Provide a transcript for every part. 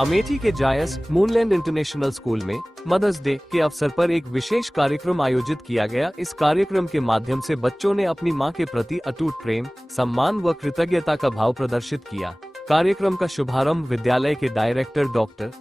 अमेठी के Jais moonland International school में mother's day के अवसर पर एक विशेष कार्यक्रम आयोजित किया गया। इस कार्यक्रम के माध्यम से बच्चों ने अपनी मां के प्रति अटूट प्रेम, सम्मान व कृतज्ञता का भाव प्रदर्शित किया। कार्यक्रम का शुभारंभ विद्यालय के डायरेक्टर डॉक्टर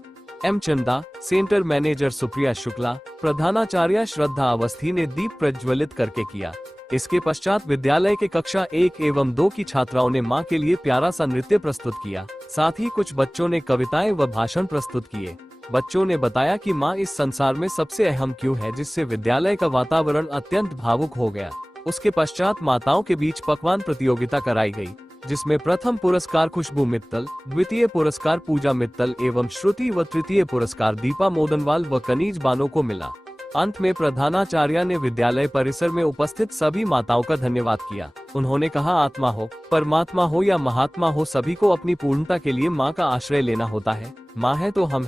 एम चंदा, सेंटर मैनेजर सुप्रिया शुक्ला, प्रधानाचार्य श्रद्धा अवस्थी ने दीप प्रज्वलित करके किया। इसके पश्चात विद्यालय के कक्षा 1 एवं 2 की छात्राओं ने मां के लिए प्यारा सा नृत्य प्रस्तुत किया। साथ ही कुछ बच्चों ने कविताएं व भाषण प्रस्तुत किए। बच्चों ने बताया कि मां इस संसार में सबसे अहम क्यों है, जिससे विद्यालय का वातावरण अत्यंत भावुक हो गया। उसके पश्चात माताओं के बीच पकवान प्रतियोगिता कराई गई, जिसमें प्रथम पुरस्कार खुशबू मित्तल, द्वितीय पुरस्कार पूजा मित्तल एवं श्रुति व तृतीय पुरस्कार दीपा मोदनवाल व कनीज बानो को मिला। अंत में प्रधानाचार्य ने विद्यालय परिसर में उपस्थित सभी माताओं का धन्यवाद किया। उन्होंने कहा, आत्मा हो, परमात्मा हो या महात्मा हो, सभी को अपनी पूर्णता के लिए मां का आश्रय लेना होता है। मां है तो हम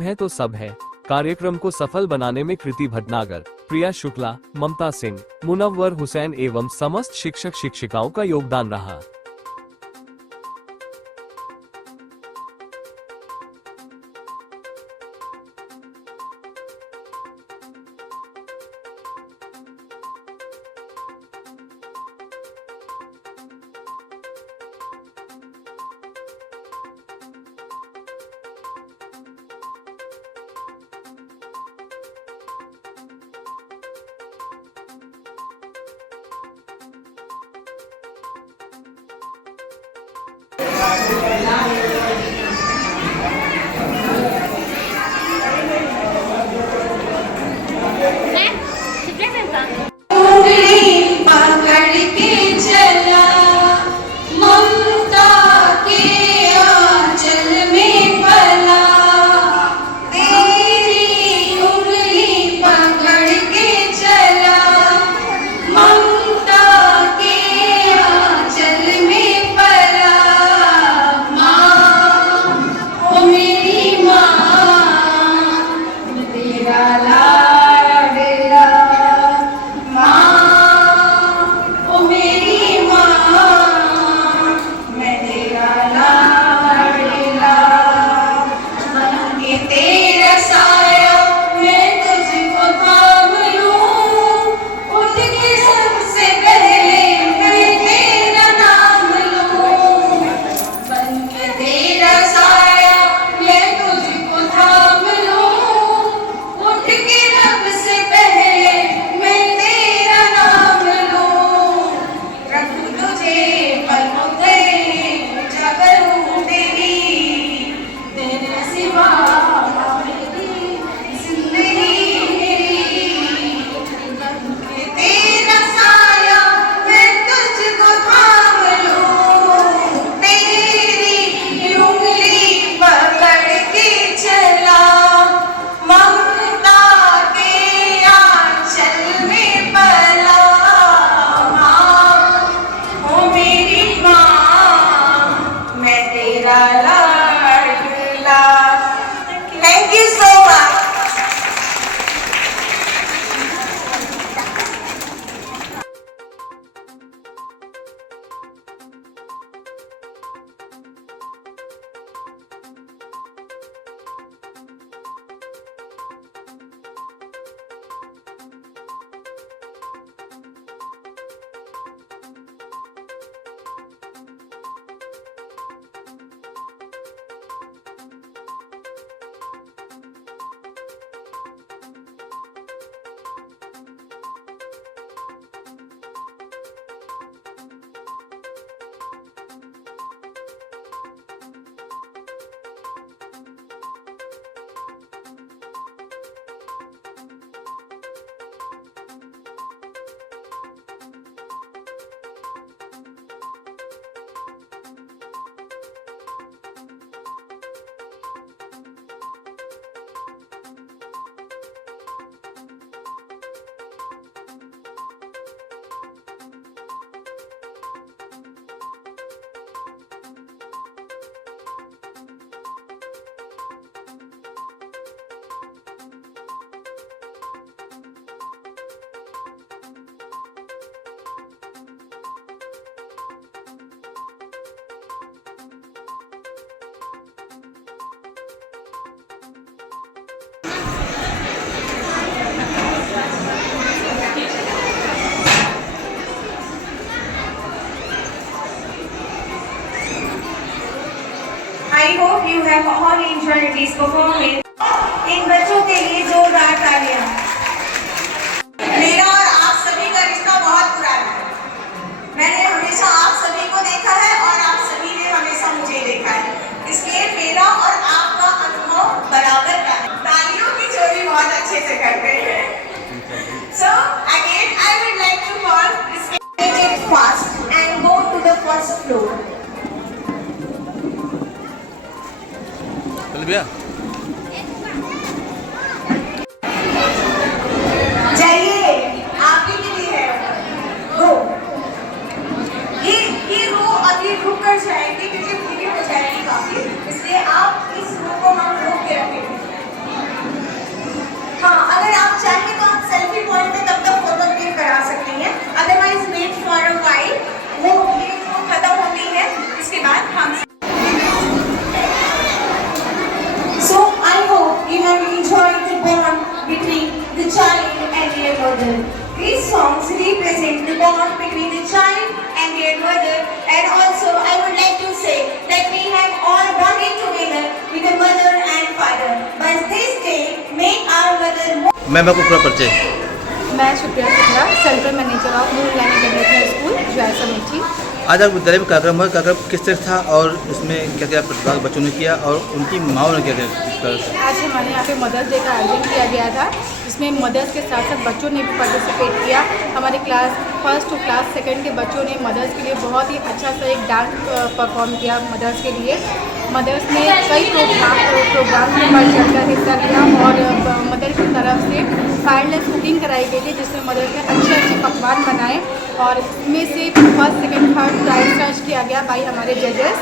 है तो सब है। कार्यक्रम को सफल बनाने में कृति भटनागर, प्रिया शुक्ला, ममता सिंह, मुनव्वर हुसैन एवं समस्त शिक्षक शिक्षिकाओं का योगदान रहा। I hope you have all enjoyed this performance. इन बच्चों के लिए जोरदार तालियां। मेरा और आप सभी का रिश्ता बहुत पुराना है। मैंने हमेशा आप सभी को देखा है और आप सभी ने हमेशा मुझे देखा है, इसलिए मेरा और आपका अनुभव बराबर का है। तालियों की चोरी बहुत अच्छे से करते हैं। So again I would like to call this fast and go to the first floor. चल भैया जाइए, आपकी भी है। गो। ये रो अभी रुक कर जाएगी क्योंकि भीड़ हो जाएगी काफी, इसलिए आप इस रो को हम रोक के रखेंगे। हाँ, अगर आप चाहें तो आप सेल्फी पॉइंट पे तब तक फोटो क्लिक करा सकती हैं, otherwise wait for a while. वो भीड़ तो खत्म होती है, इसके बाद हम So I hope you have enjoyed the bond between the child and their mother. These songs represent the bond between the child and their mother, and also I would like to say that we have all bonded together with the mother and father. But this day make our mother more. मैं को पूरा परिचय। मैं Supriya Shukla, central manager of Moonlight international school Jais Amethi. आज आप विद्यालय में कार्यक्रम हुआ, कार्यक्रम किस तरह था और इसमें क्या क्या प्रतिभाग बच्चों ने किया और उनकी माओ ने क्या क्या किया? आज हमारे यहाँ पे मदर्स डे का आयोजन किया गया था, जिसमें मदर्स के साथ साथ बच्चों ने भी पार्टिसिपेट किया। हमारे class first to class second के बच्चों ने मदर्स के लिए बहुत ही अच्छा सा एक डांस परफॉर्म किया मदर्स के लिए। मदर्स ने कई प्रोग्राम में बढ़ चढ़कर हिस्सा लिया और मदर की तरफ से फायरलेस कुकिंग कराई गई थी, जिसमें मदर्स ने अच्छे पकवान बनाए और इसमें से first second third prize search किया गया बाई हमारे जजेस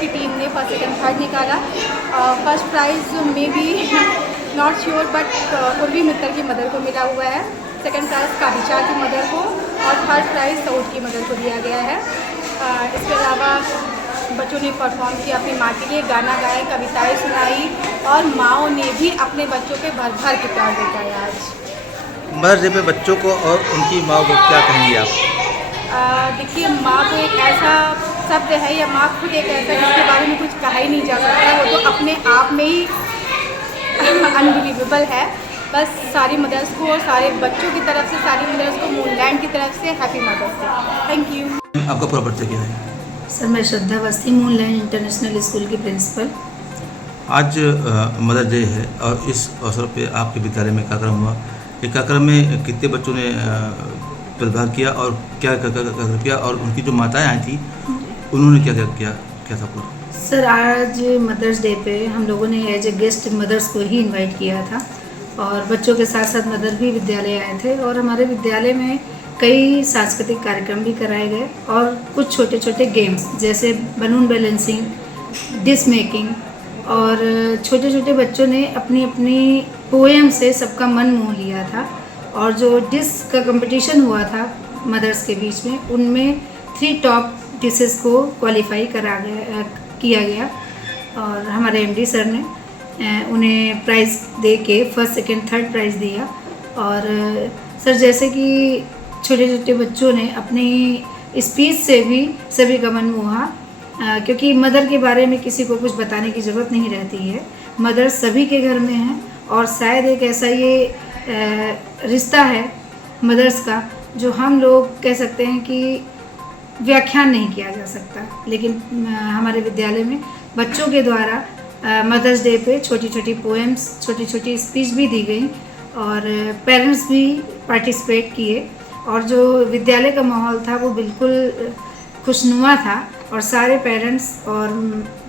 की टीम ने फर्स्ट सेकंड थर्ड निकाला। फर्स्ट प्राइज़ में भी not sure but Urvi Mittar की मदर को मिला हुआ है, सेकंड प्राइज़ काबिचा की मदर को और थर्ड प्राइज़ सऊद की मदर को दिया गया है। इसके अलावा बच्चों ने परफॉर्म किया अपनी माँ के लिए, गाना गाए, कविताएं सुनाई और माँओं ने भी अपने बच्चों के भर भर के प्यार दिखाया। आज मदर्स डे पे बच्चों को और उनकी माँ को क्या कहेंगे आप? देखिए, माँ तो एक ऐसा शब्द है या माँ खुद एक ऐसा जिसके बारे में कुछ कहा ही नहीं जा सकता, वो तो अपने आप में ही अनबिलीवेबल है। बस सारी मदर्स को और सारे बच्चों की तरफ से सारी मदर्स को मूनलैंड की तरफ से happy mother's day. Thank you. आपका पूरा परिचय क्या है? सर, मैं Shraddha Awasthi, Moonland International School की प्रिंसिपल। आज मदर्स डे है और इस अवसर पे आपके विद्यालय में कार्यक्रम हुआ। एक कार्यक्रम में कितने बच्चों ने प्रतिभाग किया और क्या किया और उनकी जो माताएं आई थी उन्होंने क्या किया था पूरा? सर, आज मदर्स डे पे हम लोगों ने एज ए गेस्ट मदर्स को ही इनवाइट किया था और बच्चों के साथ साथ मदर भी विद्यालय आए थे और हमारे विद्यालय में कई सांस्कृतिक कार्यक्रम भी कराए गए और कुछ छोटे छोटे गेम्स जैसे बलून बैलेंसिंग, डिश मेकिंग और छोटे छोटे बच्चों ने अपनी अपनी पोएम से सबका मन मोह लिया था। और जो डिश का कंपटीशन हुआ था मदर्स के बीच में, उनमें 3 टॉप डिशेस को क्वालिफाई किया गया और हमारे एमडी सर ने उन्हें प्राइज़ दे के फर्स्ट सेकंड थर्ड प्राइज़ दिया। और सर, जैसे कि छोटे छोटे बच्चों ने अपनी स्पीच से भी सभी का मन मोहा, क्योंकि मदर के बारे में किसी को कुछ बताने की ज़रूरत नहीं रहती है। मदर सभी के घर में है और शायद एक ऐसा ये रिश्ता है मदर्स का जो हम लोग कह सकते हैं कि व्याख्यान नहीं किया जा सकता। लेकिन हमारे विद्यालय में बच्चों के द्वारा मदर्स डे पे छोटी छोटी पोएम्स, छोटी छोटी स्पीच भी दी गई और पेरेंट्स भी पार्टिसिपेट किए और जो विद्यालय का माहौल था वो बिल्कुल खुशनुमा था और सारे पेरेंट्स और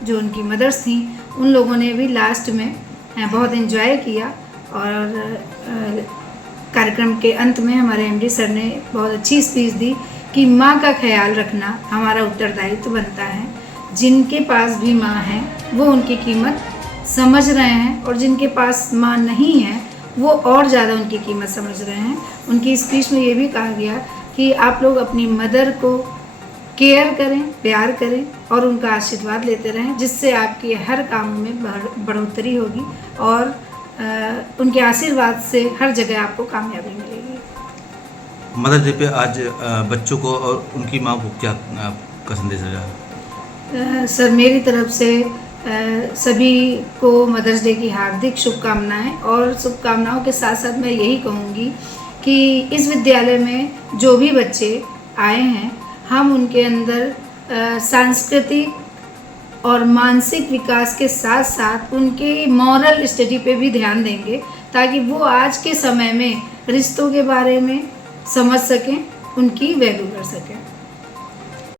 जो उनकी मदर्स थी उन लोगों ने भी लास्ट में बहुत एंजॉय किया। और कार्यक्रम के अंत में हमारे एमडी सर ने बहुत अच्छी स्पीच दी कि माँ का ख्याल रखना हमारा उत्तरदायित्व बनता है। जिनके पास भी माँ है वो उनकी कीमत समझ रहे हैं और जिनके पास माँ नहीं है वो और ज़्यादा उनकी कीमत समझ रहे हैं। उनकी स्पीच में ये भी कहा गया कि आप लोग अपनी मदर को केयर करें, प्यार करें और उनका आशीर्वाद लेते रहें, जिससे आपके हर काम में बढ़ोतरी होगी और उनके आशीर्वाद से हर जगह आपको कामयाबी मिलेगी। मदर्स डे पे आज बच्चों को और उनकी माँ को क्या का संदेश है? सर, मेरी तरफ से सभी को मदर्स डे की हार्दिक शुभकामनाएं। और शुभकामनाओं के साथ साथ मैं यही कहूँगी कि इस विद्यालय में जो भी बच्चे आए हैं, हम उनके अंदर सांस्कृतिक और मानसिक विकास के साथ साथ उनके मॉरल स्टडी पे भी ध्यान देंगे, ताकि वो आज के समय में रिश्तों के बारे में समझ सकें, उनकी वैल्यू कर सकें।